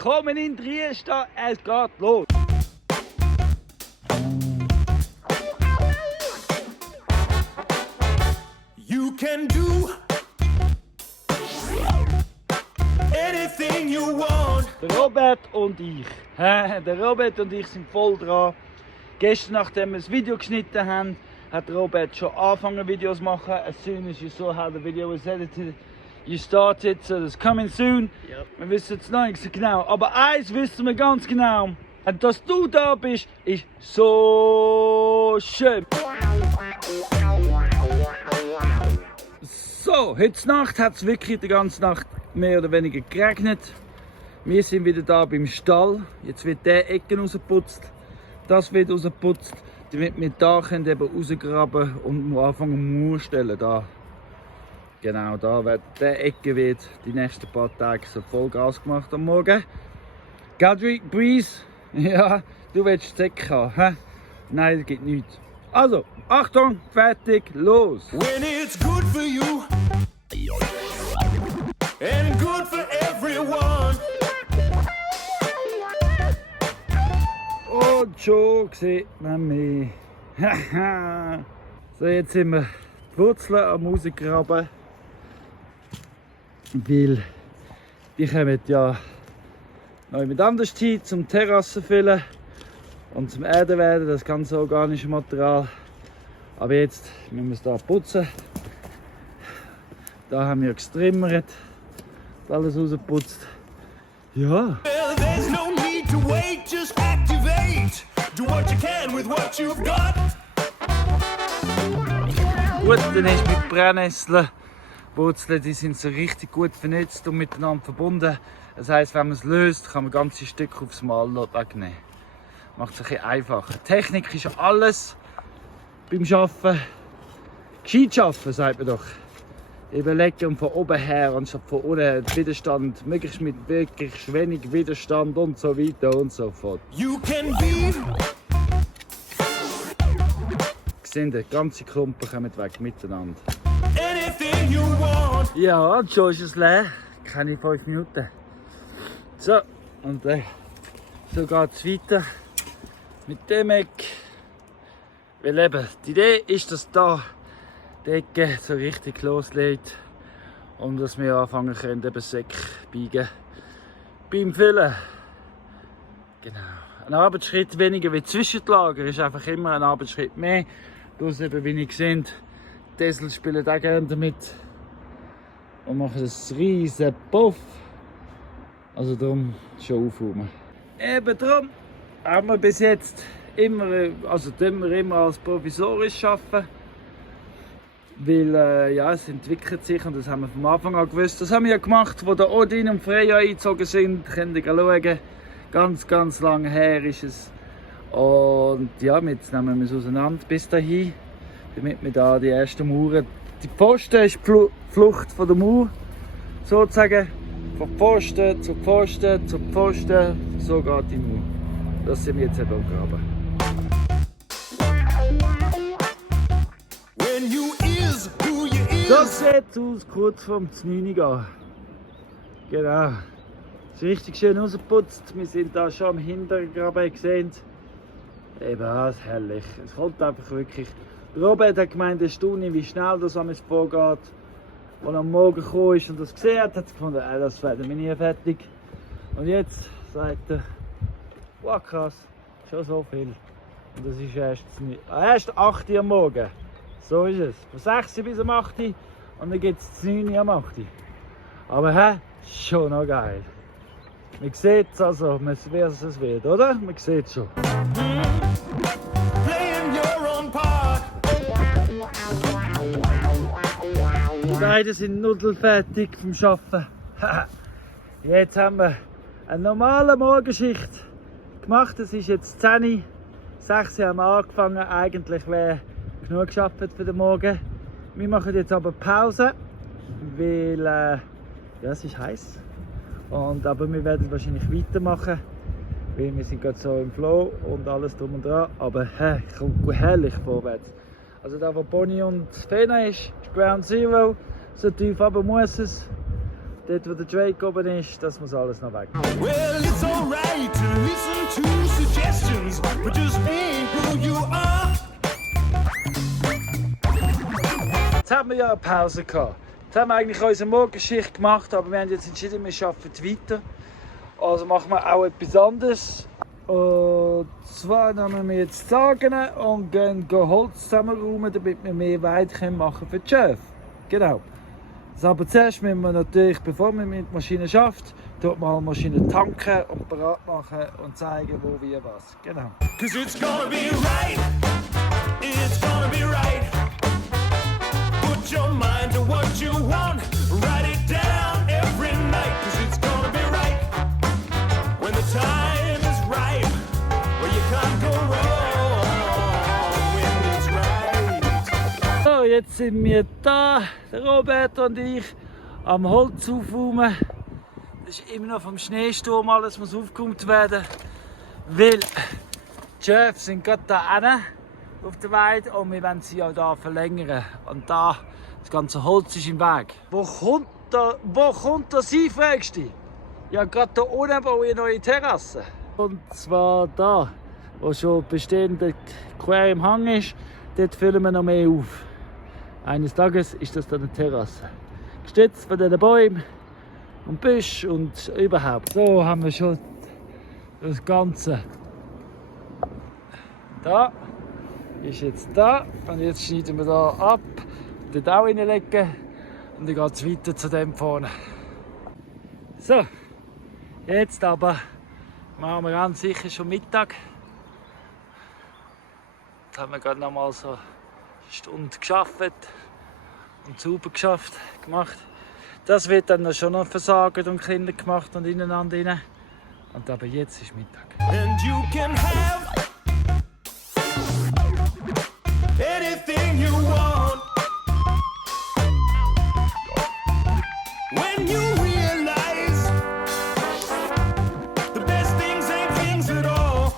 Willkommen in Triesta, es geht los. You can do anything you want. Der Robert und ich. Der Robert und ich sind voll dran. Gestern, nachdem wir das Video geschnitten haben, hat Robert schon angefangen Videos zu machen. As soon as you saw how the video was edited, you started, so that's coming soon. Yep. Wir wissen es noch nicht so genau, aber eins wissen wir ganz genau. Und dass du da bist, ist so schön. So, heute Nacht hat es wirklich die ganze Nacht mehr oder weniger geregnet. Wir sind wieder da beim Stall. Jetzt wird der Ecken rausgeputzt. Das wird rausgeputzt, damit wir da können eben rausgraben und anfangen Mauer stellen. Da. Genau, da wird der Ecke wird die nächsten paar Tage so voll Gas gemacht am Morgen. Gadri, Breeze, ja, du willst Zeck haben, hä? Nein, es gibt nichts. Also, Achtung, fertig, los! When it's good for you and good for everyone. Und schon sieht man mich. So, jetzt sind wir die Wurzeln am Rausgraben. Weil die kommen ja noch mit anders hin zum Terrassen füllen und zum Erde werden, das ganze organische Material. Aber jetzt müssen wir es hier putzen. Da haben wir gestrimmert, alles rausgeputzt. Ja. Well, there's no need to wait, just activate. Do what you can with what you've got. Gut, dann hast du mit Brennnesseln. Wurzeln, die sind so richtig gut vernetzt und miteinander verbunden. Das heisst, wenn man es löst, kann man ganze Stücke aufs Mal wegnehmen. Macht es ein bisschen einfacher. Technik ist alles beim Arbeiten. Gescheit arbeiten, sagt man doch. Überlegen von oben her anstatt von unten. Widerstand, möglichst mit wirklich wenig Widerstand und so weiter und so fort. You can be. Gesehen, die ganze Klumpen kommen weg miteinander. Anything you want. Ja, und schon ist es leer. Keine 5 Minuten. So, und so geht es weiter mit dem Eck. Weil eben, die Idee ist, dass da die Ecke so richtig loslegt und dass wir anfangen können, eben Säcke biegen beim Füllen. Genau. Ein Arbeitsschritt weniger wie Zwischenlager ist einfach immer ein Arbeitsschritt mehr. Bloß eben, wie ihr seht, die Esel spielen auch gerne damit und machen einen riesen Puff. Also darum schon aufräumen. Eben darum haben wir bis jetzt immer, also tun wir immer als provisorisch arbeiten. Weil ja, es entwickelt sich und das haben wir vom Anfang an gewusst. Das haben wir ja gemacht, wo der Odin und Freya eingezogen sind. Könnt ihr schauen. Ganz lange her ist es. Und ja, jetzt nehmen wir es auseinander bis dahin, damit wir da die ersten Mauern. Die Pfosten ist die Flucht von der Mauer, sozusagen. Von Pfosten zu Pfosten zu Pfosten, so geht die Mauer. Das sind wir jetzt eben am Graben. When you is who you is. Das sieht aus, kurz vorm 9 gehen. Genau. Es ist richtig schön rausgeputzt. Wir sind da schon am Hintergraben gesehen. Eben, das ist herrlich. Es kommt einfach wirklich. Robert hat gemeint, er staune, wie schnell das alles vorgeht. Als er am Morgen gekommen ist und das gesehen hat, hat er gefunden, das werden wir nie fertig. Und jetzt sagt er, wow krass, schon so viel. Und das ist erst 8 Uhr am Morgen. So ist es. Von 6 Uhr bis um 8 Uhr und dann gibt es 9 Uhr am 8 Uhr. Aber schon noch geil. Man sieht es also, wie es wird, oder? Man sieht es schon. Playing your own part. Die beiden sind nudelfertig vom Arbeiten. Jetzt haben wir eine normale Morgenschicht gemacht. Es ist jetzt 10 Uhr. 6 Uhr haben wir angefangen. Eigentlich wäre genug gearbeitet für den Morgen. Wir machen jetzt aber Pause, weil ja, es ist heiß. Aber wir werden wahrscheinlich weitermachen, weil wir sind gerade so im Flow und alles drum und dran. Aber kommt herrlich vorwärts. Also da wo Bonnie und Fena ist Ground Zero. So tief aber muss es. dort wo der Drake oben ist, das muss alles noch weg. Well, it's alright to listen to suggestions, but just be who you are. Jetzt haben wir ja eine Pause gehabt. Jetzt haben wir eigentlich unsere Morgenschicht gemacht, aber wir haben jetzt entschieden, wir arbeiten weiter. Also machen wir auch etwas anderes. Und zwar nehmen wir jetzt Sagen und gehen Holz zusammenräumen, damit wir mehr Weide machen für die Schäfe. Genau. Also aber zuerst müssen wir natürlich, bevor wir mit der Maschine arbeiten, dort mal die Maschine tanken und bereit machen und zeigen, wo, wie, was. Genau. 'Cause it's gonna be right. It's gonna be right. Put your mind to what you want. Write it down every night. 'Cause it's gonna be right. When the time is right. Well, you can't go wrong when it's right. So, jetzt sind wir da, der Robert und ich, am Holz aufräumen. Das ist immer noch vom Schneesturm, alles muss aufgeräumt werden. Weil die Schäfe sind gerade da hinten auf der Weide und wir wollen sie auch da verlängern. Und da, das ganze Holz ist im Weg. Wo kommt das hin, fragst du dich? Ja, gerade da unten baue ich eine neue Terrasse. Und zwar da, wo schon bestehende quer im Hang ist, dort füllen wir noch mehr auf. Eines Tages ist das dann eine Terrasse. Gestützt von diesen Bäumen und Büschen und überhaupt. So haben wir schon das Ganze. Da ist jetzt da und jetzt schneiden wir da ab, dort auch reinlegen und dann geht es weiter zu dem vorne. So, jetzt aber machen wir ganz sicher schon Mittag. Jetzt haben wir gerade noch mal so eine Stunde gearbeitet und sauber gemacht. Das wird dann schon noch versagt und Kinder gemacht und ineinander rein. Und aber jetzt ist Mittag. And you can have anything you want. When you realize the best things ain't things at all.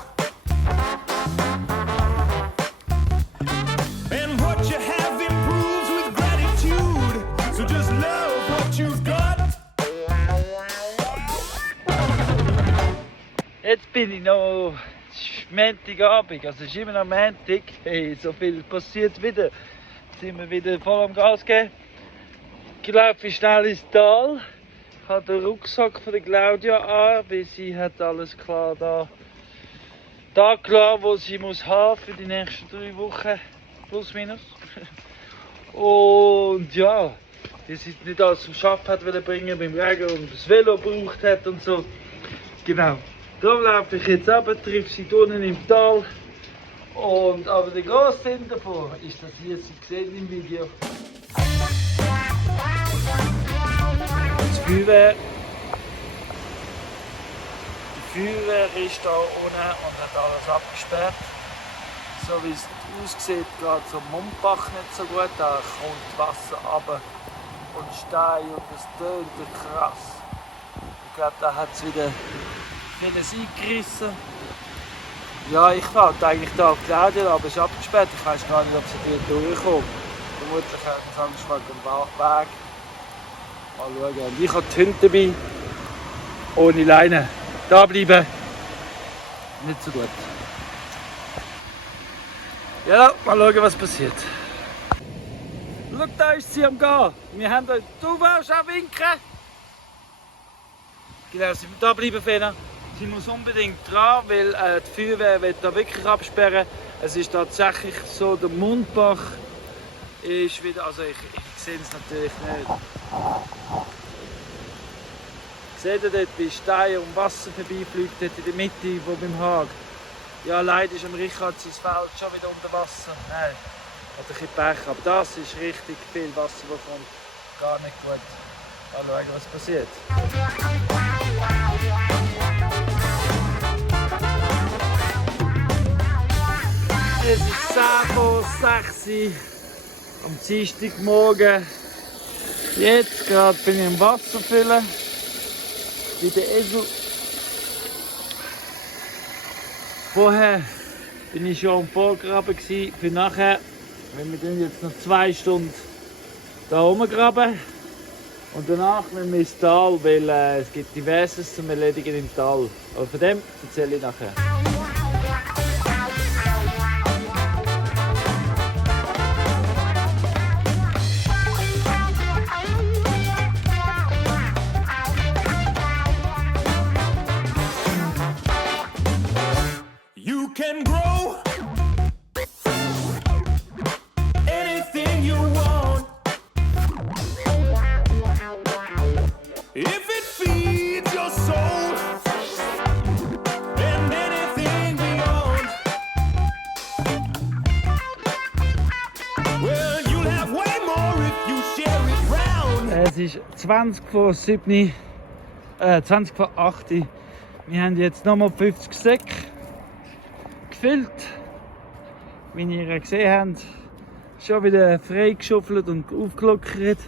And what you have improves with gratitude. So just love what you've got. Jetzt bin ich noch Montagabend, also es ist immer noch Montag. Hey, so viel passiert wieder. Jetzt sind wir wieder voll am Gas geben. Ich laufe schnell ins Tal. Ich habe den Rucksack von der Claudia an, weil sie hat alles klar da klar, wo sie muss haben für die nächsten 3 Wochen, plus minus. Und ja, die sie nicht alles zum Schaffen hat bringen beim Regen und das Velo gebraucht hat und so. Genau. Darum laufe ich jetzt ab, treffe sie unten im Tal. Und, aber der grosse Sinn davon ist, dass ihr sie sehen im Video. Das Feuerwehr. Die Feuerwehr ist da unten und hat alles abgesperrt. So wie es aussieht, geht zum Mumbach nicht so gut. Da kommt Wasser runter und Stein und es tönt krass. Ich glaube, da hat es wieder eingerissen. Ja, ich warte eigentlich da auf Claudia, aber es ist abgesperrt. Ich weiß gar nicht, ob sie hier durchkommt. Vermutlich hat es Angst vor dem Weg. Mal schauen. Und ich habe die Hunde dabei. Ohne Leine. Da bleiben. Nicht so gut. Ja, mal schauen, was passiert. Schau, da ist sie am Gehen. Wir haben da. Du willst auch winken? Genau, da bleiben, Fena. Sie muss unbedingt dran, weil die Feuerwehr will da wirklich absperren. Es ist tatsächlich so, der Mundbach ist wieder, also ich sehe es natürlich nicht. Seht ihr dort, wie Stein und Wasser vorbeifliegt, dort in der Mitte, wo beim Haag. Ja, leider ist am Richard sein Feld schon wieder unter Wasser. Nein, hat ein bisschen Pech, aber das ist richtig viel Wasser, das kommt. Gar nicht gut. Mal schauen, was passiert. Es ist 6 am Dienstagmorgen. Jetzt gerade bin ich im Wasser füllen. Wie der Esel. Vorher bin ich schon am Vorgraben für nachher. Wenn wir dann jetzt noch 2 Stunden da rumgraben. Und danach müssen wir ins Tal, weil es gibt diverses zum Erledigen im Tal. Aber von dem erzähle ich nachher. You can grow anything you want if it feeds your soul and anything beyond. Well, you'll have way more if you share it round. Es ist 20 vor 7, 20 vor 8. Wir haben jetzt nochmal 50 Säcke gefüllt. Wie ihr gesehen habt, schon wieder freigeschuffelt und aufgelockert.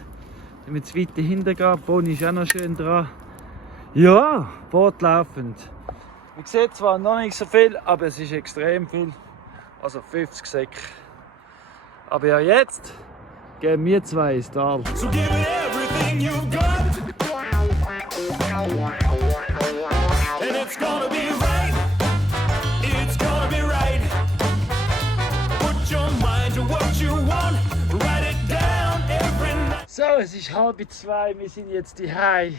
Damit es weiter hinten geht. Boni ist auch noch schön dran. Ja, fortlaufend. Man sieht zwar noch nicht so viel, aber es ist extrem viel. Also 50 Säcke. Aber ja, jetzt gehen wir zwei ins Tal. So give it everything you've got, and it's gonna be right. It's gonna be right. Put your mind to what you want. Write it down every night. So, es ist 1:30, wir sind jetzt daheim.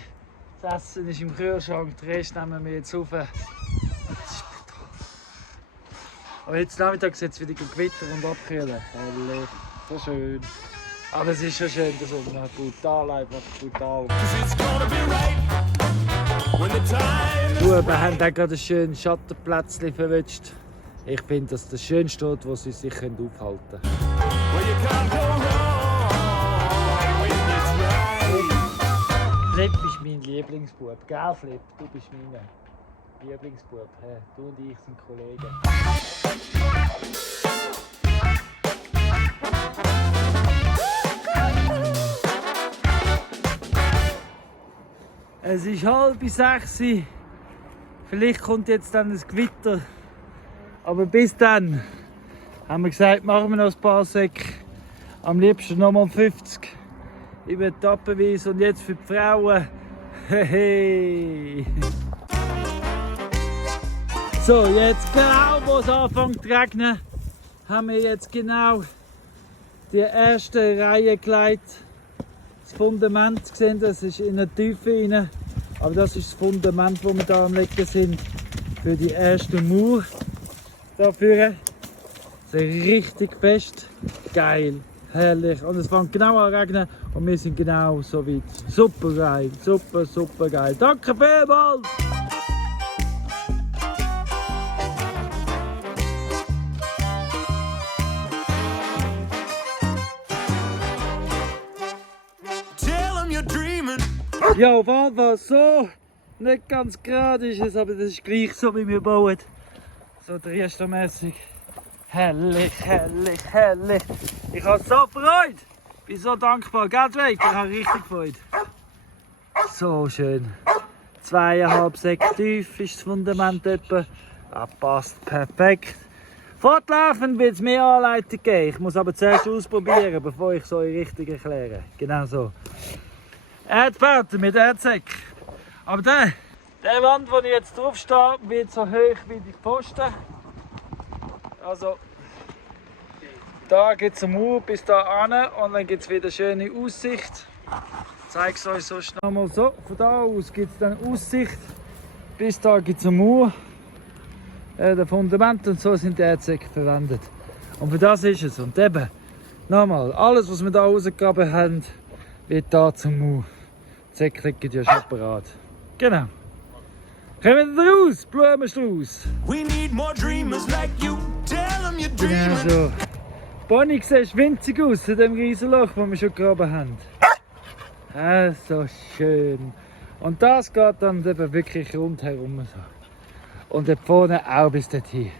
Das Essen ist im Kühlschrank, den Rest nehmen wir jetzt auf. Das ist brutal. Aber jetzt Nachmittag soll es wieder gewittern und abkühlen. Herrlich, so schön. Aber es ist schon schön, der Sommer. Brutal, einfach brutal. 'Cause it's gonna be right when the time Die Buben haben auch gerade ein schönes Schattenplätzchen verwünscht. Ich finde, dass das schönste Ort, wo sie sich aufhalten können. where you can't go wrong when it's right. Flip ist mein Lieblingsbub. Gell, Flip? Du bist mein Lieblingsbub. Hey, du und ich sind Kollegen. Es ist 5:30. Vielleicht kommt jetzt dann ein Gewitter. Aber bis dann haben wir gesagt, machen wir noch ein paar Säcke. Am liebsten nochmal 50. Über etappenweise. Und jetzt für die Frauen. Hey. So, jetzt genau, wo es anfängt zu regnen, haben wir jetzt genau die erste Reihe gelegt. Das Fundament gesehen, das ist in der Tiefe rein. Aber das ist das Fundament, das wir hier am Legen sind für die erste Mauer dafür. Das ist richtig fest, geil, herrlich. Und es fängt genau an zu regnen und wir sind genau so weit. Super geil, super, super geil. Danke vielmals! Tell 'em you're dreaming. Ja, auf jeden Fall so. Nicht ganz gerade ist es, aber das ist gleich so, wie wir bauen. So driestermässig. Herrlich, herrlich, herrlich. Ich habe so Freude. Ich bin so dankbar. Gell, Drake? Ich habe richtig Freude. So schön. 2,5 Säcke tief ist das Fundament etwa. Das passt perfekt. Fortlaufend wird es mehr Anleitung geben. Ich muss aber zuerst ausprobieren, bevor ich es euch richtig erkläre. Genau so. Erdbeeren mit Erdsäck. Aber der Wand, wo ich jetzt drauf stehe, wird so hoch wie die Pfosten. Also, da geht es eine Mauer bis da an und dann gibt es wieder schöne Aussicht. Ich zeige es euch sonst noch mal so. Von da aus gibt es dann Aussicht. Bis da gibt es eine Mauer. Das Fundament und so sind die Erdsäcke verwendet. Und für das ist es. Und eben, nochmal, alles was wir da rausgegraben haben, wird da zum Mauer. Die Säcke liegen ja schon parat. Genau. Kommen wir raus, Blumenstrauß. We need more dreamers like you. Tell 'em you're Genau dreaming. so. Bonnie sieht winzig aus in dem Riesenloch, das wir schon gegraben haben. Ah, so schön. Und das geht dann eben wirklich rundherum so. Und dort vorne auch bis dorthin.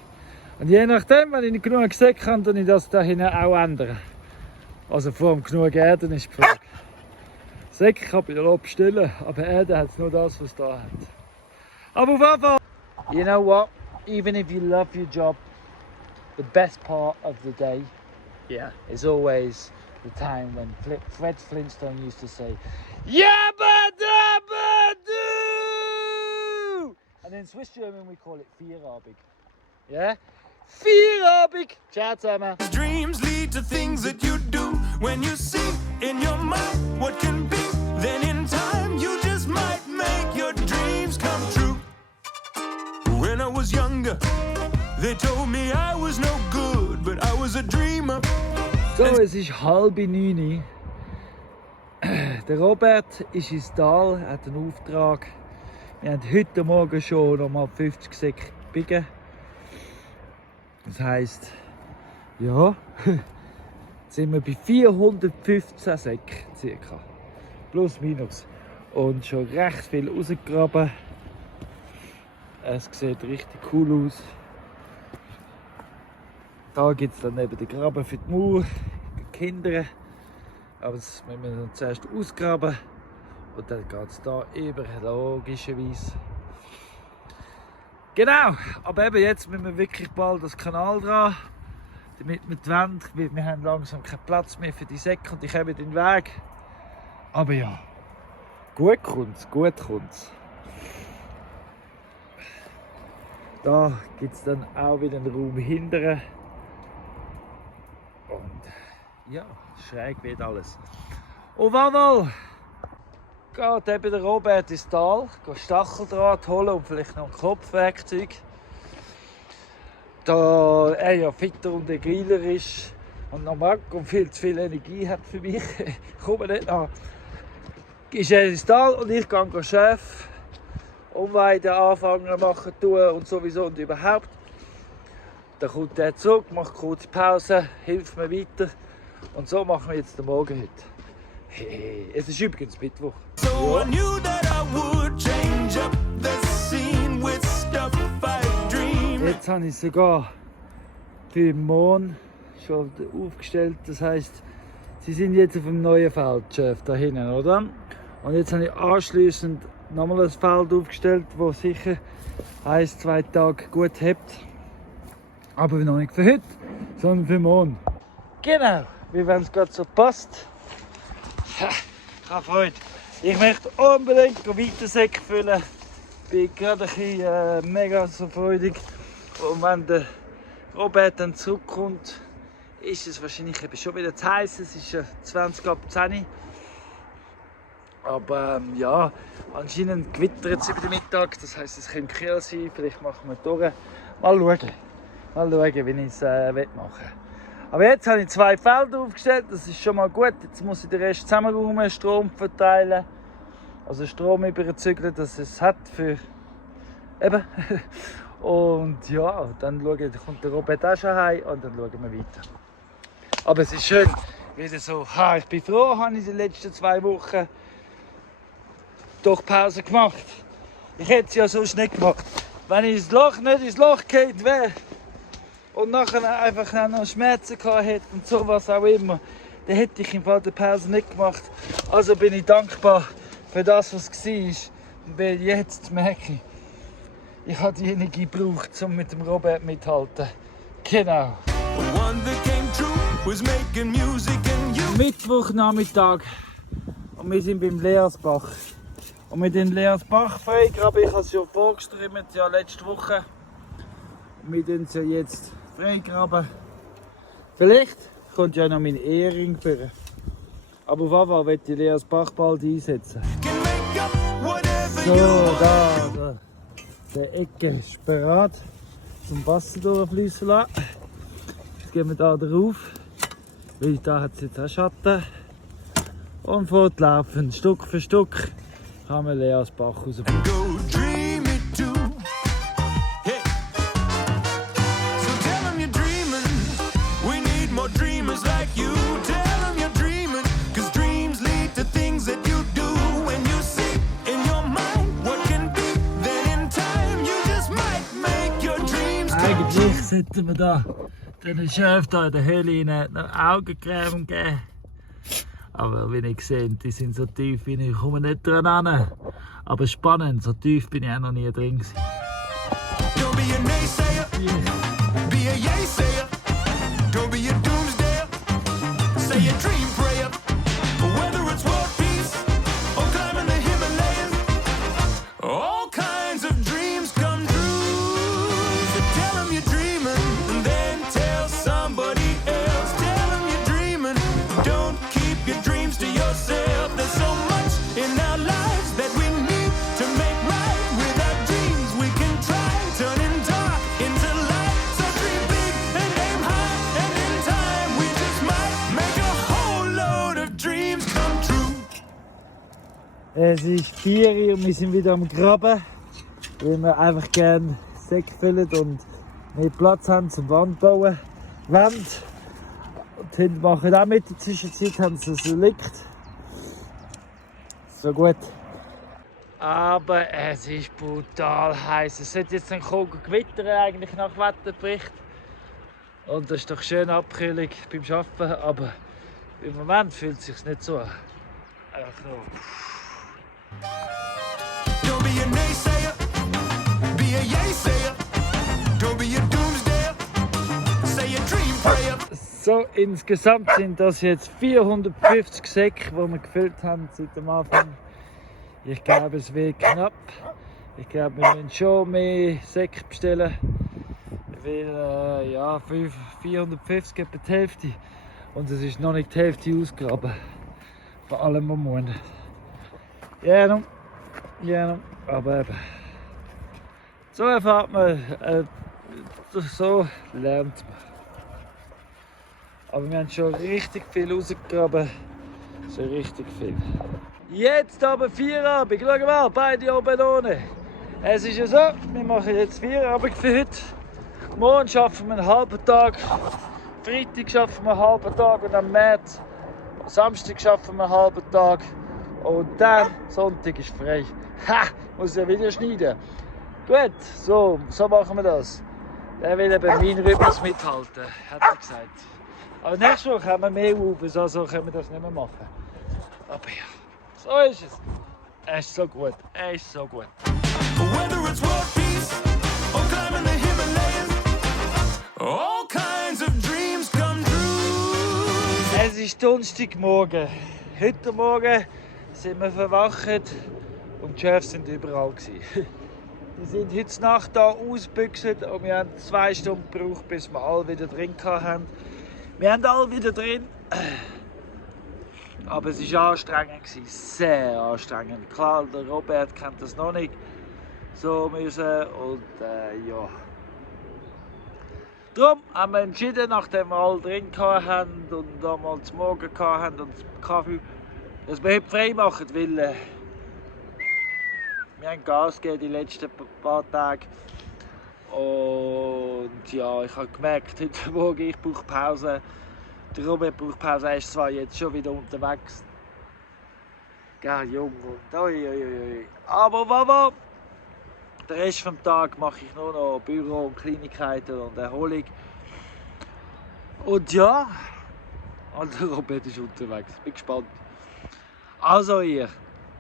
Und je nachdem, wenn ich nicht genug Säcke habe, dann ich das da hinten auch ändern. Also vor allem genug Erde ist die Frage. Säcke kann ich ja bestellen, aber Erde hat nur das, was es da hat. Aber auf jeden Fall, you know what? Even if you love your job, the best part of the day Yeah. is always the time when Fred Flintstone used to say, Yabba dabba doo! And in Swiss German we call it Vierabig. Yeah? Vierabig! Ciao zusammen! Dreams lead to things that you do. When you see in your mind what can be, then in time you just might make your dreams come true. When I was younger, they told me I was no good, but I was a dreamer. So, es ist 8:30. Der Robert ist ins Tal, hat einen Auftrag. Wir haben heute Morgen schon nochmal 50 Säcke gebiegen. Das heisst, ja, jetzt sind wir bei 415 Säcken circa. Plus, minus. Und schon recht viel rausgegraben. Es sieht richtig cool aus. Da gibt es dann eben den Graben für die Mauer, die Kinder. Aber das müssen wir dann zuerst ausgraben. Und dann geht es da über, logischerweise. Genau, aber eben jetzt müssen wir wirklich bald das Kanal dran. Damit wir die Wände, weil wir haben langsam keinen Platz mehr für die Säcke und die kommen den Weg. Aber ja, gut kommt's, gut kommt's. Da gibt es dann auch wieder einen Raum hinterher. Und ja, schräg wird alles. Und jawohl, geht eben der Robert ins Tal, geht Stacheldraht holen und vielleicht noch ein Kopfwerkzeug. Da er ja fitter und agiler ist und noch mag und viel zu viel Energie hat für mich, komme nicht nach. Ist er ins Tal und ich gehe Chef, Umweiden anfangen, machen, tun und sowieso und überhaupt. Dann kommt er zurück, macht kurze Pause, hilft mir weiter. Und so machen wir jetzt den Morgen heute. Hey, es ist übrigens Mittwoch. So I knew that I would change up the scene with stuff I dream. Jetzt habe ich sogar für den Mond schon aufgestellt. Das heisst, sie sind jetzt auf dem neuen Feld, Chef, da hinten, oder? Und jetzt habe ich anschliessend nochmal ein Feld aufgestellt, das sicher 1-2 Tage gut hebt. Aber noch nicht für heute, sondern für morgen. Genau, wie wenn es gerade so passt. Ich habe Freude. Ich möchte unbedingt weiter Säcke füllen. Ich bin gerade ein bisschen mega so freudig. Und wenn der Robert dann zurückkommt, ist es wahrscheinlich eben schon wieder zu heiß. Es ist 20 ab 10. Aber ja, anscheinend gewittert es über den Mittag. Das heisst, es könnte kühl sein. Vielleicht machen wir durch. Mal schauen. Mal schauen, wie ich es machen will. Aber jetzt habe ich 2 Felder aufgestellt, das ist schon mal gut. Jetzt muss ich den Rest zusammenräumen, Strom verteilen. Also Strom überzeugen, dass es hat für eben. Und ja, dann kommt der Robert auch schon heim und dann schauen wir weiter. Aber es ist schön, wieder so, ich bin froh, habe ich die letzten 2 Wochen doch Pause gemacht. Ich hätte es ja sonst nicht gemacht. Wenn ich nicht ins Loch gefallen wäre, und nachher einfach noch Schmerzen gehabt hätte und sowas auch immer, dann hätte ich im Fall der Pause nicht gemacht. Also bin ich dankbar für das, was war. Weil jetzt merke ich habe die Energie gebraucht, um mit dem Robert mitzuhalten. Genau. Mittwochnachmittag und wir sind beim Leersbach. Und mit dem Leersbach freigraben, ich habe es ja vorgeströmt, ja letzte Woche. Wir tun es ja jetzt freigraben. Vielleicht kommt ja noch mein Ehering führen. Aber Wawa wird die Leersbach bald einsetzen. So, da. Der Ecke ist bereit zum Wasser durchfließen lassen. Jetzt gehen wir da drauf. Weil da hat es jetzt auch Schatten. Und fortlaufen, Stück für Stück, kann man Leersbach rausbringen. Eigentlich sollten wir da den Chef da in der Höhle noch Augencreme geben. Aber wie ihr seht, die sind so tief, wie ich komme nicht dran an. Aber spannend, so tief bin ich auch noch nie drin gewesen. Don't be a naysayer, be a yay-sayer. Don't be a doomsdayer, say a dream. Es ist 4 Uhr und wir sind wieder am Graben, weil wir einfach gerne Säcke füllen und mehr Platz haben zum Wand bauen. Wand. Und die Hunde machen auch mit, in der Zwischenzeit haben sie so liegt. So gut. Aber es ist brutal heiß. Es sollte jetzt ein gewittern eigentlich nach Wetterbericht. Und das ist doch schöne Abkühlung beim Arbeiten, aber im Moment fühlt es sich nicht so an. Einfach nur. Don't be a naysayer, be a yaysayer. Don't be a doomsdayer, say a dream prayer. So, insgesamt sind das jetzt 450 Säcke, die wir gefüllt haben seit dem Anfang. Ich glaube, es wird knapp. Ich glaube, wir müssen schon mehr Säcke bestellen. Weil, ja, 450 etwa die Hälfte. Und es ist noch nicht die Hälfte ausgegraben. Vor allem am Morgen. Ja, aber eben. So erfahrt man, so lernt man. Aber wir haben schon richtig viel rausgegraben. So richtig viel. Jetzt aber Feierabend. Schau mal, beide oben ohne. Es ist ja so, wir machen jetzt Feierabend für heute. Morgen arbeiten wir einen halben Tag. Freitag arbeiten wir einen halben Tag und am März. Samstag arbeiten wir einen halben Tag. Und dann Sonntag ist frei. Ha! Muss ja wieder schneiden. Gut, so machen wir das. Der will eben meinen Rhythmus mithalten, hat er gesagt. Aber nächste Woche haben wir mehr Ubers, also können wir das nicht mehr machen. Aber ja, so ist es. Er ist so gut, er ist so gut. Whether it's world peace or climbing the Himalayas, all kinds of dreams come true. Es ist Donnerstagmorgen. Heute Morgen sind wir verwacht und die Chefs sind überall gewesen. Die sind heute Nacht hier ausgebüchst und wir haben 2 Stunden gebraucht, bis wir alle wieder drin hatten. Wir haben alle wieder drin. Aber es war anstrengend, sehr anstrengend. Klar, der Robert kennt das noch nicht so müssen und ja. Darum haben wir entschieden, nachdem wir alle drin hatten und einmal zum Morgen hatten und Kaffee, dass wir heute frei machen, weil wir haben Gas gegeben die letzten paar Tage. Und ja, ich habe gemerkt, heute Morgen ich brauche Pause. Der Robert braucht Pause, er ist zwar jetzt schon wieder unterwegs. Gell, jung und oi. Aber Mama, den Rest des Tages mache ich nur noch Büro und Kleinigkeiten und Erholung. Und ja, und der Robert ist unterwegs. Bin gespannt. Also ihr,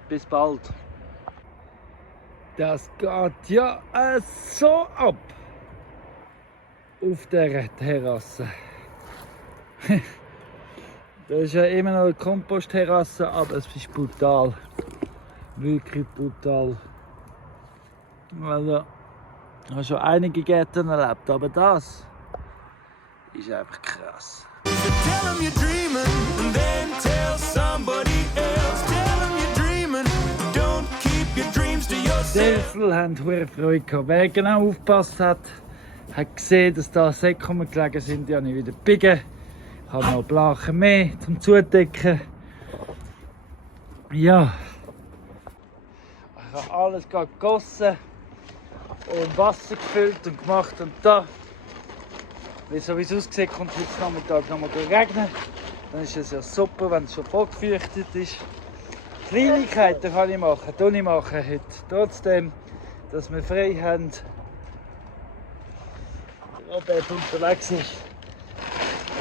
bis bald. Das geht ja so ab auf der Terrasse. Das ist ja immer noch eine Kompostterrasse, aber es ist brutal. Wirklich brutal. Also, ich habe schon einige Gärten erlebt, aber das ist einfach krass. So tell 'em you're dreaming and then tell somebody else. Tell 'em you're dreaming, don't keep your dreams to Die yourself. Elfel haben hohe Freude gehabt. Wer genau aufgepasst hat gesehen, dass da Säcke rumgelegen sind. Die habe ich wieder gebiegen. Ich habe noch Blachen mehr zum Zudecken. Ja. Ich habe alles gegossen und Wasser gefüllt und gemacht und da. Wie es sowieso aussieht, kommt heute Nachmittag noch mal regnen. Dann ist es ja super, wenn es schon vorgefürchtet ist. Kleinigkeiten kann ich machen, heute. Trotzdem, dass wir frei haben. Der Robert unterwegs ist,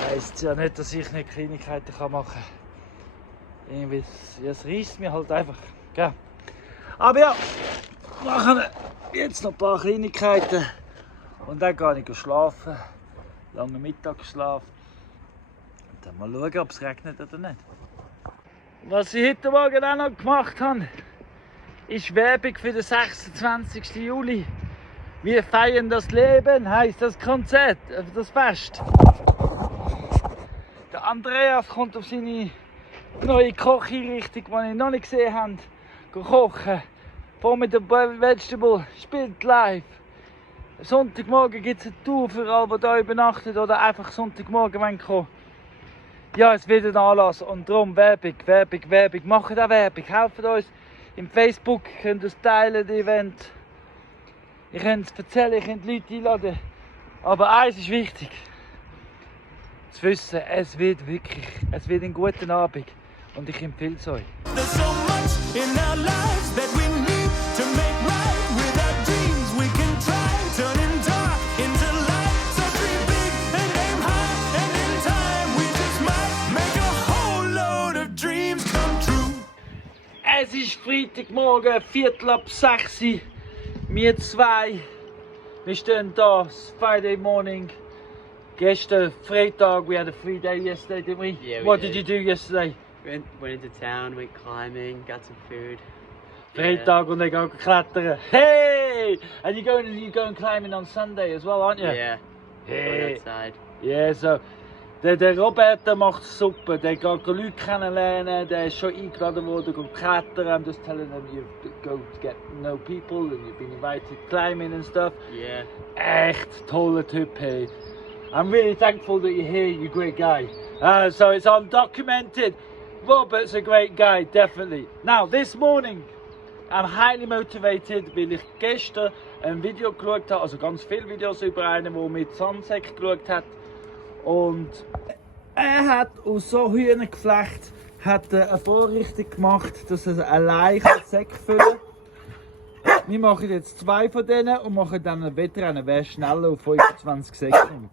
heisst ja nicht, dass ich nicht Kleinigkeiten machen kann. Irgendwie, es reisst mir halt einfach. Gell? Aber ja, machen wir jetzt noch ein paar Kleinigkeiten und dann gehe ich schlafen. Lange Mittagsschlaf. Und dann mal schauen, ob es regnet oder nicht. Was ich heute Morgen auch noch gemacht habe, ist Werbung für den 26. Juli. Wir feiern das Leben, heisst das Konzert, das Fest. Der Andreas kommt auf seine neue Kocheinrichtung, die ich noch nicht gesehen habe, kochen. Vor mit dem Vegetable, spielt live. Sonntagmorgen gibt es eine Tour für alle, die hier übernachten oder einfach Sonntagmorgen kommen. Ja, es wird ein Anlass und darum Werbung. Macht auch Werbung, helft uns. im Facebook, ihr könnt es teilen, das Event. Ihr könnt es erzählen, ihr könnt die Leute einladen. Aber eins ist wichtig. Zu wissen, es wird ein guter Abend. Und ich empfehle es euch. There's so much in our lives that we need to make right. With our dreams we can try, turning dark into light. So dream big and aim high, and in time we just might make a whole load of dreams come true. Es ist Freitagmorgen, 5:45. Wir zwei. Wir stehen da, it's Friday morning. Gestern Freitag, we had a free day yesterday, didn't we? Yeah, we What did. did you do yesterday? Went into town, went climbing, got some food. Freitag und dann gehen klettern. Hey! And you're going climbing on Sunday as well, aren't you? Yeah. Hey! Went outside. Yeah, so. Der Robert der macht es super. Der geht Leute kennenlernen, der ist schon eingeladen worden, geht klettern. I'm just telling them you go to get to know people and you've been invited climbing and stuff. Yeah. Echt toller Typ, hey. I'm really thankful that you're here, you're a great guy. So it's undocumented. Robert's a great guy, definitely. Now, this morning, I'm highly motivated, weil ich gestern ein Video geschaut habe, also ganz viele Videos über einen, der mit Sandsäcken geschaut hat. Und er hat aus so Hühnergeflecht eine Vorrichtung gemacht, dass er allein Säcke füllen kann. Wir machen jetzt 2 von denen und machen dann ein Wettrennen, wer schneller auf 25 Sekunden.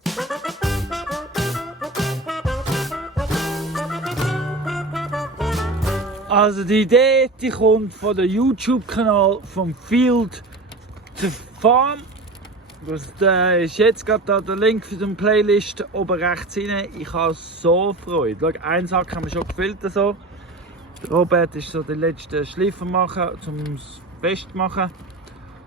Also die Idee, die kommt von dem YouTube-Kanal vom Field to Farm. Da ist jetzt gerade da der Link für die Playlist oben rechts rein. Ich habe so Freude. Schau, einen Sack haben wir schon gefüllt. So. Der Robert ist so der letzte Schleifer machen, zum Festmachen.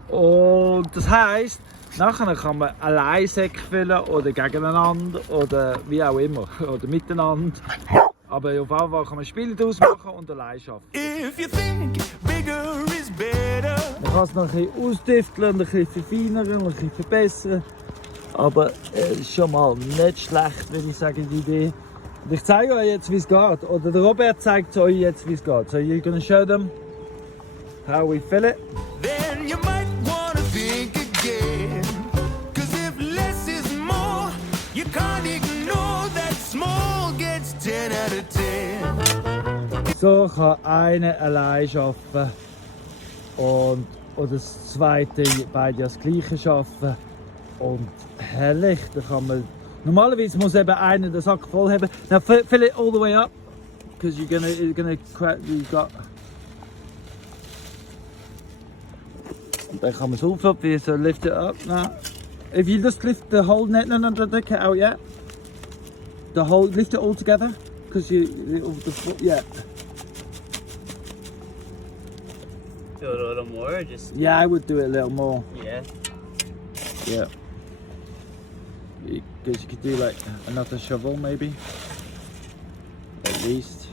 Und das heisst, nachher kann man allein Säcke füllen oder gegeneinander oder wie auch immer. Oder miteinander. Aber auf jeden Fall kann man Spiele daraus machen und allein arbeiten. If you think bigger is better. Man kann es noch ein bisschen ausdüfteln, ein bisschen verfeinern, ein bisschen verbessern. Aber es ist schon mal nicht schlecht, wenn ich sage, die Idee. Und ich zeige euch jetzt, wie es geht. Oder der Robert zeigt euch jetzt, wie es geht. So you're gonna show them how we fill it. Then you might wanna think again. 'Cause if less is more, you can't ignore that small gets 10 out of 10. So kann einer allein arbeiten und oder das zweite beide das gleiche arbeiten. Und herrlich, da kann man. Normalerweise muss eben einer den Sack voll haben. Now fill it all the way up, because you're gonna crack. You got. Und dann kann man es aufhören, so lift it up now. If you just lift the whole net, no, take it out yet. The whole, lift it all together, because yeah. Do it a little more, or just Yeah, I would do it a little more. yeah. Yeah. Because you could do like another shovel maybe. At least.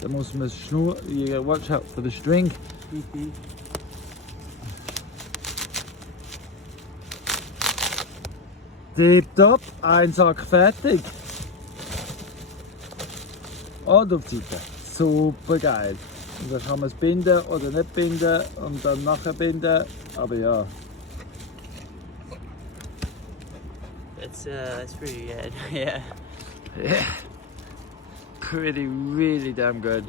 Da muss man Schnur. You gotta watch out for the string. Tipptopp, ein Sack fertig. Und auf die Seite. Super geil. Und dann kann man es binden oder nicht binden und dann nachher binden. Aber ja. That's pretty good. Yeah. Yeah. Pretty, really damn good.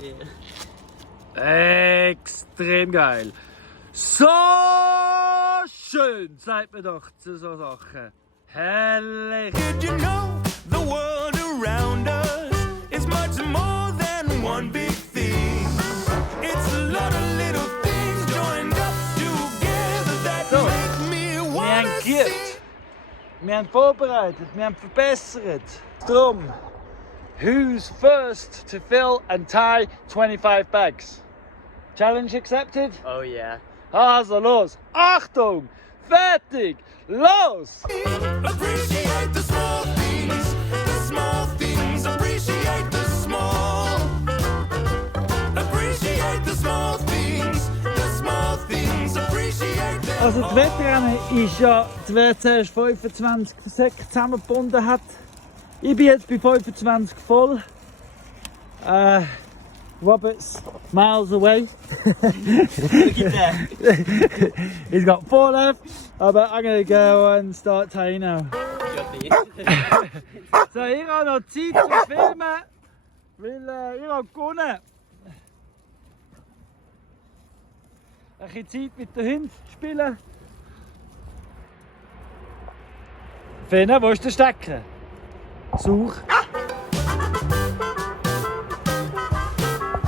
Yeah. Extrem geil. So schön, sagt man doch zu so Sachen. Herrlich. Did you know the world around us is much more than one big thing? It's a lot of little things joined up together that So, make me Wir haben wanna sing. geübt. Wir haben vorbereitet, wir haben verbessert. Drum, who's first to fill and tie 25 bags? Challenge accepted? Oh yeah. Also los, Achtung, fertig, los! Appreciate the small things, the small things. Appreciate the small. Appreciate the small things, the small things. Appreciate the Also das Wettrennen ist ja, wer zuerst 25 Säcke zusammengebunden hat, Ich bin jetzt bei 25 voll. Robert's miles away. He's got 4 left, but I'm gonna go and start tying now. So, ich habe noch Zeit zu filmen, weil ich habe gewonnen. Ein bisschen Zeit mit den Hunden zu spielen. Finn, wo ist der Stecker? Such.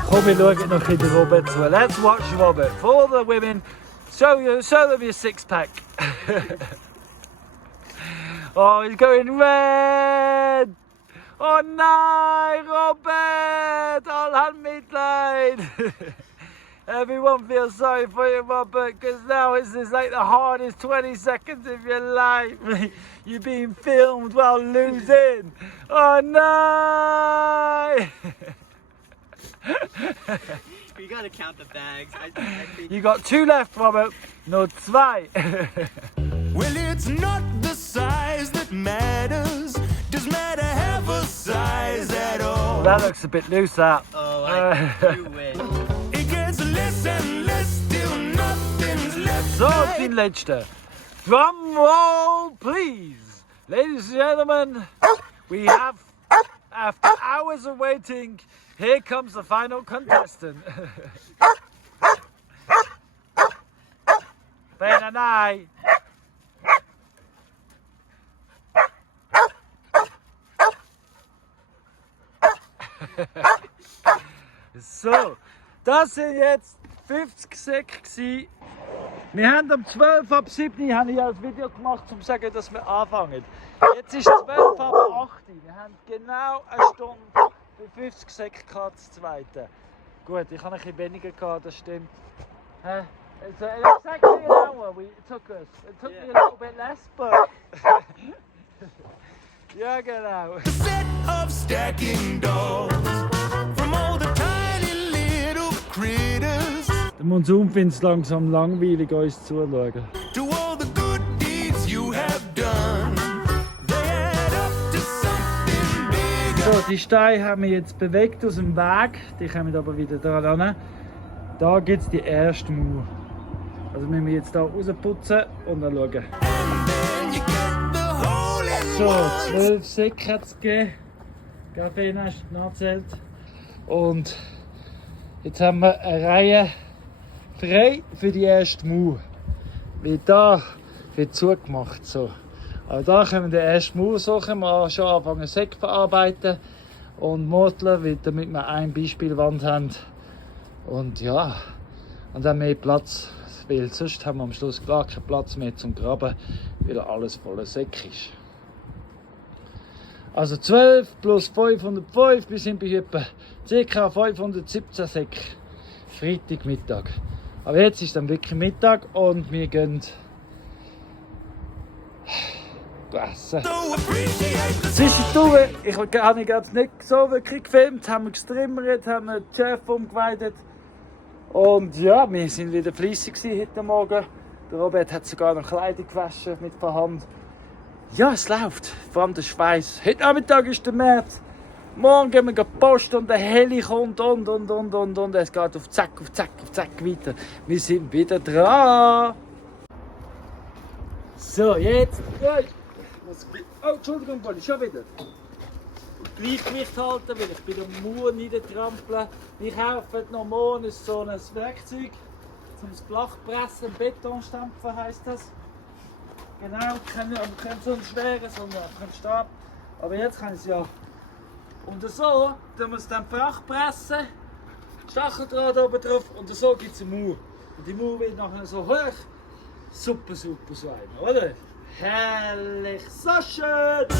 Komm, wir schauen noch in den Robert zu. Let's watch Robert. For all the women, show them your six-pack. Oh, he's going red. Oh nein, Robert! All hand Mitleid. Everyone feels sorry for you, Robert, because now this is like the hardest 20 seconds of your life. You're being filmed while losing. Oh no! You gotta count the bags. I think. You got 2 left, Robert. No, 2. Well, it's not the size that matters. Does matter have a size at all? That looks a bit loose, that. Oh, you win. It gets less and less till nothing's left. So, den letzten. Drum roll, please. Ladies and gentlemen, we have, after hours of waiting, here comes the final contestant. Ben and I. So, das sind jetzt 50 Säcke gewesen. Wir haben um 12 ab 7 habe ich ein Video gemacht, um zu sagen, dass wir anfangen. Jetzt ist 12 ab 8. Wir haben genau eine Stunde für 50 Säcke gehabt, das zweite. Gut, ich habe ein bisschen weniger gehabt, das stimmt. It's exactly an hour it took us. It took me a little bit less, but... Ja, genau. A set of stacking dolls from all the tiny little critters Der Monsum findet es langsam langweilig, uns zuzuschauen. to all the good deeds you have done. They add up to something bigger. So, die Steine haben wir jetzt bewegt aus dem Weg. Die kommen aber wieder dran. Da gibt es die erste Mauer. Also müssen wir jetzt hier rausputzen und dann schauen. And then you get the hole in So, one. 12 Säcke hat es gegeben. Kaffee hast du nachgezählt. Und jetzt haben wir eine Reihe frei für die erste Mauer. Weil da wird zugemacht. So. Aber da können wir die erste Mauer so können wir schon anfangen Säcke verarbeiten und morteln, damit wir ein Beispielwand haben. Und ja, und dann mehr Platz. Weil sonst haben wir am Schluss gar keinen Platz mehr zum Graben, weil alles voller Säcke ist. Also 12 plus 505, wir sind bei etwa ca. 517 Säcke. Freitagmittag. Aber jetzt ist dann wirklich Mittag und wir gehen essen. So appreciate the Zwischendurch, ich habe jetzt nicht so wirklich gefilmt, haben wir gestrimmert, haben den Chef umgeweidet. Und ja, wir sind wieder fleissig heute Morgen. Der Robert hat sogar noch Kleidung gewaschen mit der Hand. Ja, es läuft, vor allem der Schweiß. Heute Nachmittag ist der März. Morgen gehen wir Post und der Heli kommt und es geht auf Zack weiter. Wir sind wieder dran. So, jetzt. Oh, Entschuldigung, Polly, schon wieder. Gleichgewicht halten, weil ich bei der Mauer niedertrampeln. Ich kaufe noch morgen so ein Werkzeug zum Blach pressen, Beton stampfen heisst das. Genau, kein so einen schweren, sondern einen Stab. Aber jetzt kann ich es ja. Und so, dann muss dann Blach pressen, Stacheldraht oben drauf und so gibt es eine Mauer. Und die Mauer wird nachher so hoch. Super so einer, oder? Herrlich, so schön! The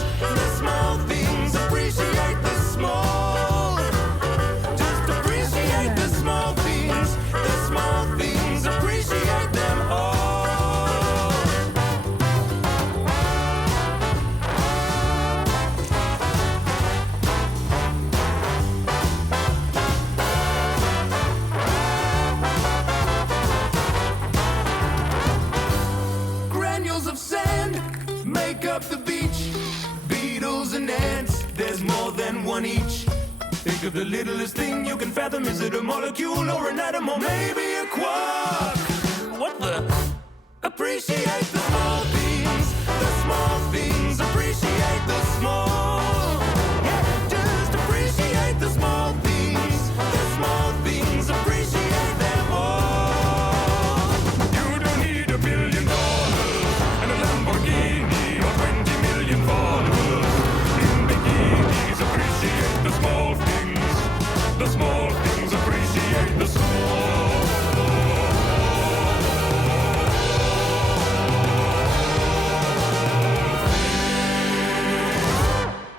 small things, appreciate the small. Just appreciate the small things. The small things, appreciate them all. Granules of sand make up the beach. Beetles and ants than one each. Think of the littlest thing you can fathom. Is it a molecule or an atom or maybe a quark? What the? Appreciate the small things, the small things. Appreciate the small. Yeah, just appreciate the small things, the small things. Appreciate them all. You don't need $1 billion and a Lamborghini or 20 million followers in bikinis. Appreciate the small things, the small things. Appreciate the small.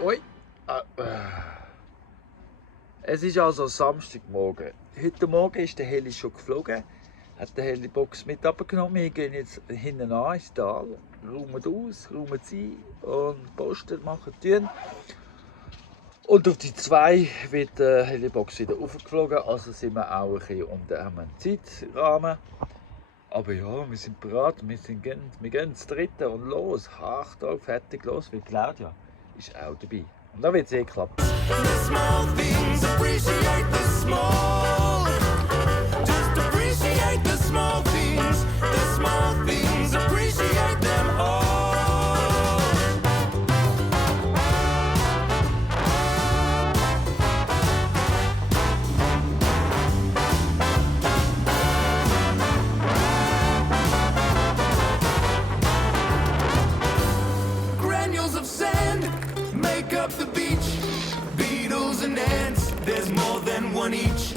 Ui. Es ist also Samstagmorgen. Heute Morgen ist der Heli schon geflogen. Hat den Helibox mit abgenommen. Wir gehen jetzt hinten an ins Tal, räumen aus, räumen sie und posten, machen Türen. Und auf die 2 wird der Helibox wieder aufgeflogen. Also sind wir auch ein bisschen haben wir einen Zeitrahmen. Aber ja, wir sind bereit, wir gehen ins 3. und los. Achtung, fertig, los, weil Claudia ist auch dabei. Und dann wird es klappen. The small things, appreciate the small. Just appreciate the small things, the small things. Appreciate them all. Granules of sand make up the beach. Beetles and ants, there's more than one each.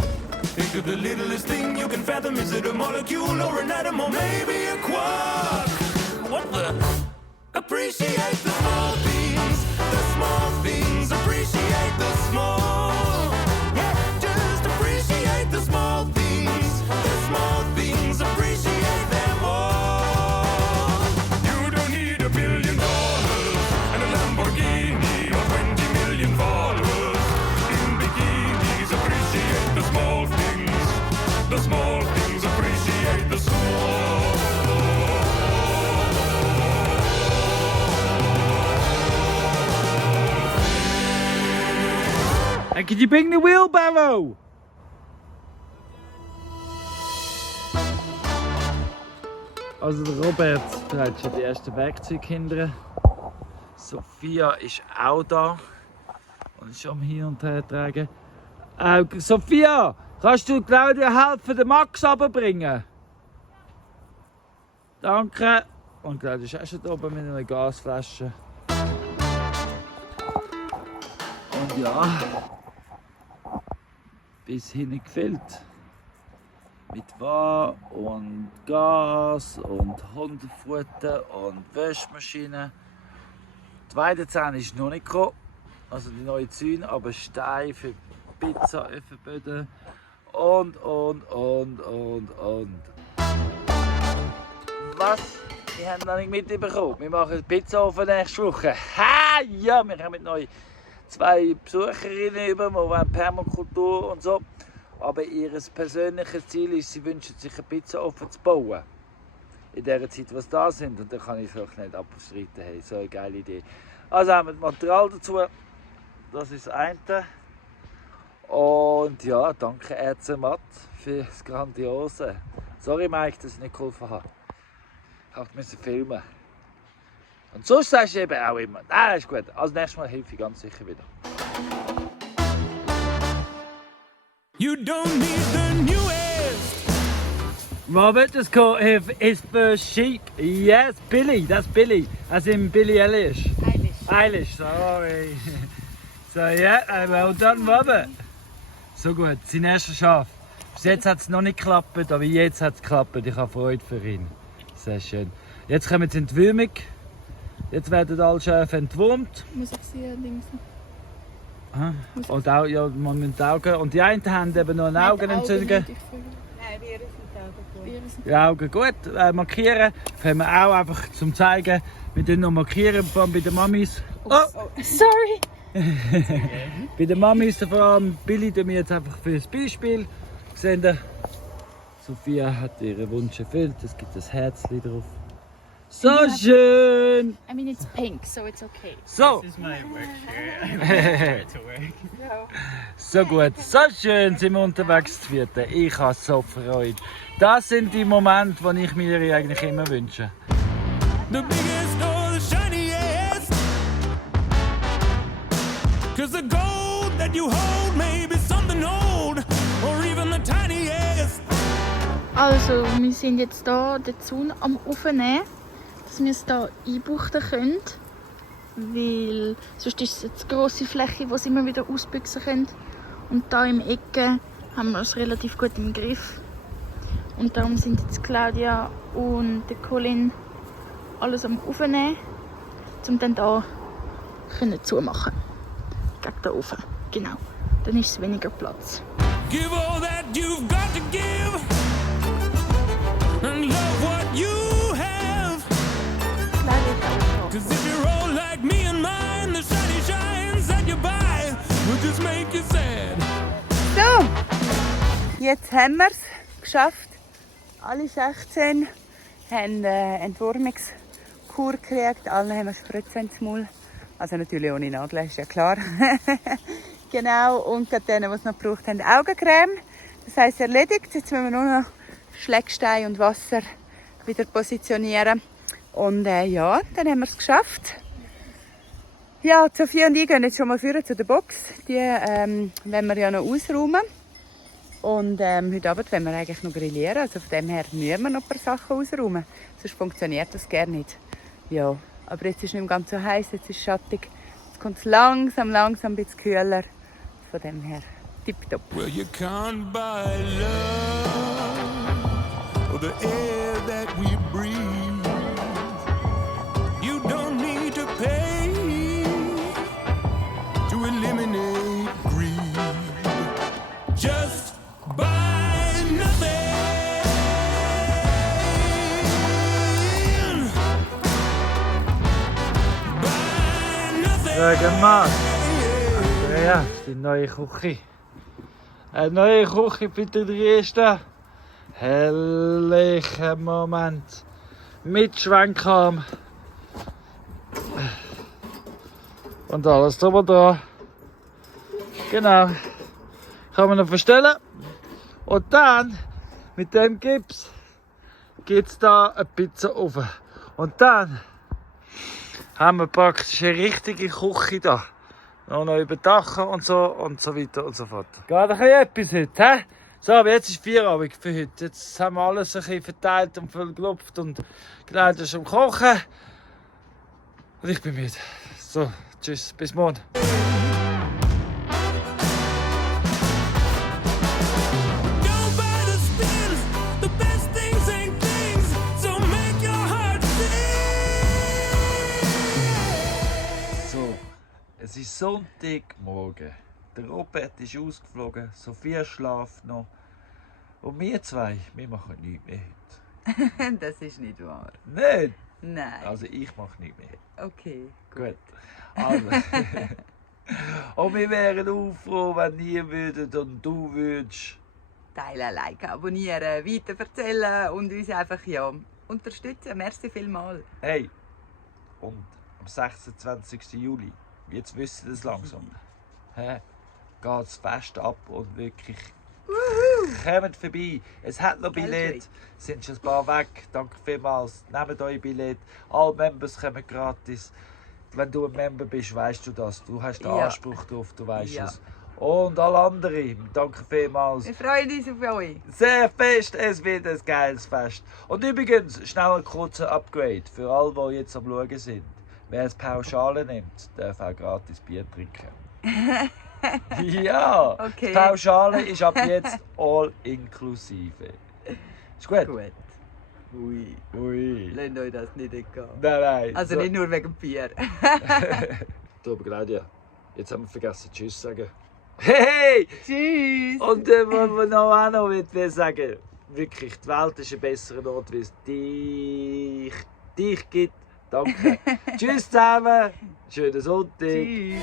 Think of the littlest thing you can fathom. Is it a molecule or an atom or maybe a quark? What the? Appreciate the small things, the small things. Appreciate the small. Yeah, just appreciate the small things, the small things. Appreciate them all. You don't need $1 billion and a Lamborghini or 20 million followers in bikinis. Appreciate the small things, the small things. Appreciate the small. And can you bring the wheelbarrow? Also der Robert trägt schon die ersten Werkzeuge hinterher. Sophia ist auch da und ist am Hin- und Hertragen. Sophia, kannst du Claudia helfen, den Max runterbringen? Danke. Und Claudia ist auch schon da oben mit einer Gasflasche. Und ja, bis hinten gefüllt. Mit Wasser und Gas und Hundefutter und Wäschmaschine. Die Weidezähne ist noch nicht gekommen, also die neue Zäune, aber Steine für Pizza, Ofenböden und. Was? Wir haben noch nicht mitbekommen. Wir machen Pizzaofen nächste Woche. Ha! Ja, wir haben neu 2 Besucherinnen über, die wollen Permakultur und so. Aber ihr persönliches Ziel ist, sie wünschen sich einen Pizzaofen zu bauen. In der Zeit, was da sind. Und da kann ich vielleicht nicht abstreiten. Hey, so eine geile Idee. Also haben wir das Material dazu. Das ist das eine. Und ja, danke RC Matt für das Grandiose. Sorry Mike, dass ich nicht geholfen habe. Ich musste filmen. Und sonst sagst du eben auch immer, nein, ist gut. Also nächstes Mal helfe ich ganz sicher wieder. You don't need the newest. Robert just caught his first sheep. Yes, Billy. That's Billy. As in Billy Eilish. Eilish, sorry. So yeah, well done, Robert. So gut, sein erstes Schaf. Bis jetzt hat es noch nicht geklappt, aber jetzt hat es geklappt. Ich habe Freude für ihn. Sehr schön. Jetzt kommen sie in die Würmung. Jetzt werden alle Schafe entwurmt. Muss ich sie Dings? Und auch, ja, man muss die Augen. Und die einen haben eben noch eine Augenentzündung. Nein, Die Augen gut markieren. Können wir auch einfach zum zeigen. Wir tun noch markieren bei den Mamis. Oh! Sorry! Bei den Mamis vor allem. Billy tun wir jetzt einfach für das Beispiel. Seht ihr? Sophia hat ihren Wunsch erfüllt. Es gibt ein Herzchen drauf. So schön! I mean, it's pink, so it's okay. So! This is my work shirt. I'm wearing it to work. So gut, so schön sind wir unterwegs zu vierten. Ich habe so Freude. Das sind die Momente, die ich mir eigentlich immer wünsche. The biggest or the shiniest. 'Cause the gold that you hold may be something old or even the tiniest. Also, wir sind jetzt hier den Zaun am Aufnehmen, dass wir es hier einbuchten können. Weil sonst ist es eine zu grosse Fläche, die sie immer wieder ausbüchsen können. Und hier im Ecke haben wir es relativ gut im Griff. Und darum sind jetzt Claudia und der Colin alles am Aufnehmen, um dann hier zumachen. Gegen den Ofen. Genau. Dann ist es weniger Platz. Give all that you've got to give and love what you have. Claudia ist auch schon. 'Cause if you roll like me and mine, the shiny shines that you buy will just make you sad. So, jetzt haben wir es geschafft. Alle 16 haben Entwurmungskur gekriegt. Alle haben Spritzen ins Maul. Also natürlich ohne Nadel, ist ja klar. Genau, und gerade denen, die es noch gebraucht haben, Augencreme. Das heisst erledigt. Jetzt müssen wir nur noch Schlägstein und Wasser wieder positionieren. Und ja, dann haben wir es geschafft. Ja, Sophie und ich gehen jetzt schon mal führen zu der Box. Die wollen wir ja noch ausräumen. Und heute Abend wollen wir eigentlich noch grillieren. Also von dem her müssen wir noch ein paar Sachen ausräumen. Sonst funktioniert das gerne nicht. Ja, aber jetzt ist es nicht mehr ganz so heiß, jetzt ist es schattig. Jetzt kommt es langsam ein bisschen kühler. Von dem her tipptopp. Well, you can't buy love or the air that we breathe. You don't need to pay to eliminate greed. Just buy nothing. Buy nothing. Ja, gemacht. Andrea, die neue Küche. Eine neue Küche bitte die erste. Herrlicher Moment. Mit Schwenkarm. Und alles drüber da. Genau. Kann man noch verstellen. Und dann, mit dem Gips, geht es da eine Pizza offen. Und dann haben wir praktisch eine richtige Küche da. Noch überdachen und so weiter und so fort. Geht ein bisschen etwas heute, hä? So, aber jetzt ist Feierabend für heute. Jetzt haben wir alles ein bisschen verteilt und verklopft und Claudia ist am Kochen. Und ich bin müde. So, tschüss, bis morgen. Don't buy the spins. The best things ain't things. So make your heart sing. So, es ist Sonntagmorgen. Der Robert ist ausgeflogen, Sophia schläft noch. Und wir zwei, wir machen nichts mehr heute. Das ist nicht wahr. Nicht? Nein. Also ich mache nichts mehr. Okay, Gut. Also. Und wir wären auch froh, wenn ihr würdet und du würdest. Teilen, liken, abonnieren, weiterverzählen und uns einfach ja unterstützen. Merci vielmals. Hey, und am 26. Juli, jetzt wisst ihr das langsam, geht das Fest ab und wirklich kommt vorbei. Es hat noch Billett, sind schon ein paar weg. Danke vielmals. Nehmt euer Billett. Alle Members kommen gratis. Wenn du ein Member bist, weißt du das. Du hast den Ja. Anspruch drauf, du weißt Ja. es. Und alle anderen, danke vielmals. Wir freuen uns auf euch. Sehr fest, es wird ein geiles Fest. Und übrigens, schnell ein kurzer Upgrade für alle, die jetzt am Schauen sind. Wer es Pauschale nimmt, darf auch gratis Bier trinken. Ja, Okay. die Pauschale ist ab jetzt all inklusive. Ist gut? Gut. Ui, Ui. lasst euch das nicht entgehen. Nein. Also so. nicht nur wegen dem Bier. Du, aber Claudia, jetzt haben wir vergessen Tschüss zu sagen. Hey! Tschüss. Und was wir noch will sagen, wirklich, die Welt ist ein besserer Ort, wie es dich gibt. Danke. Tschüss zusammen. Schönen Sonntag. Tschüss.